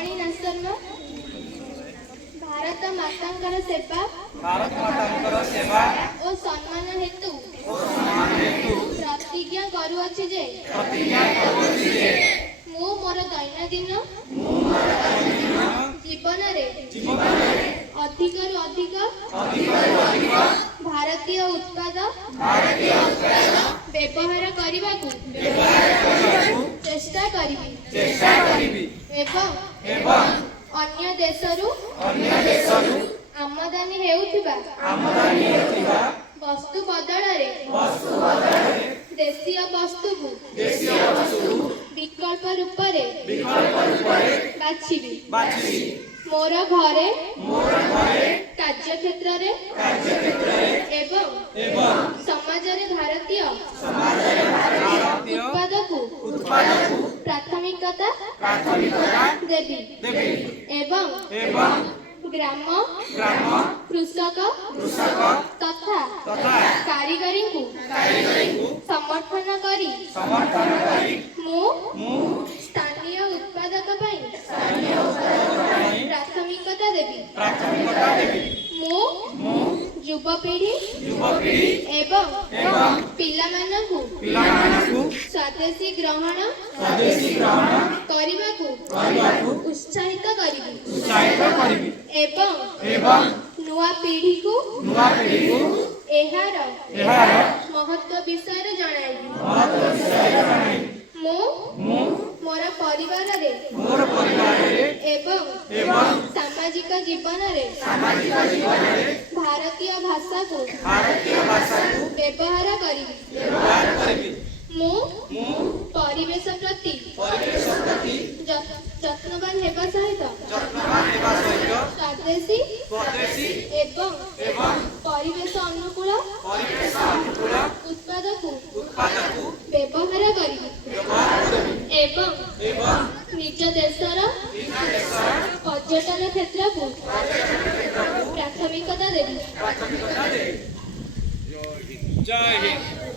ରମଣୀ ନାସନ ଭାରତ ମାତାଙ୍କର ସେବା ଓ ସମ୍ମାନ ହେତୁ ପ୍ରତିଜ୍ଞା କରୁଅଛି ଯେ ମୁଁ ମୋର ଦୈନନ୍ଦିନ ଜୀବନରେ ଅଧିକରୁ ଅଧିକ ଭାରତୀୟ ଉତ୍ପାଦ ବ୍ୟବହାର କରିବାକୁ ଚେଷ୍ଟା କରିବି ଏବଂ ଅନ୍ୟ ଦେଶରୁ ଆମଦାନୀ ହେଉଥିବା ବସ୍ତୁ ବଦଳରେ ଦେଶୀୟ ବସ୍ତୁକୁ ବିକଳ୍ପ ରୂପରେ ବାଛିବି। ମୋର ଘରେ କାର୍ଯ୍ୟକ୍ଷେତ୍ରରେ ଏବଂ ସମାଜରେ ଭାରତୀୟ ଉତ୍ପାଦକୁ ପ୍ରାଥମିକତା ଦେବି ଏବଂ ଗ୍ରାମ କୃଷକ ତଥା କାରିଗରୀଙ୍କୁ ସମର୍ଥନ କରି ମୁଁ ସ୍ଥାନୀୟ ଉତ୍ପାଦକ ପାଇଁ ପ୍ରାଥମିକତା ଦେବି। ମୁଁ ଯୁବପିଢ଼ି ଏବଂ ପିଲାମାନଙ୍କୁ ସ୍ୱଦେଶୀ ଗ୍ରହଣ କରିବାକୁ ଉତ୍ସାହିତ କରିବି ଏବଂ ନୂଆ ପିଢ଼ିକୁ ଏହାର ମହତ୍ତ୍ୱ ବିଷୟରେ ଜଣାଇବି। ମୁଁ ମୋର ପରିବାରରେ ଏବଂ ସାମାଜିକ ଜୀବନରେ ଭାରତୀୟ ଭାଷାକୁ ବ୍ୟବହାର କରିବି। ମୁଁ ପରିବେଶ ପ୍ରତି ଯତ୍ନବାନ ହେବା ସହିତ ସ୍ୱଦେଶୀ ଏବଂ ପରିବେଶ ଅନୁକୂଳ ଉତ୍ପାଦକୁ ବ୍ୟବହାର କରିବି ଏବଂ ନିଜ ଦେଶର ପର୍ଯ୍ୟଟନ କ୍ଷେତ୍ରକୁ ପ୍ରାଥମିକତା ଦେବି। ଜୟ ହିନ୍ଦ।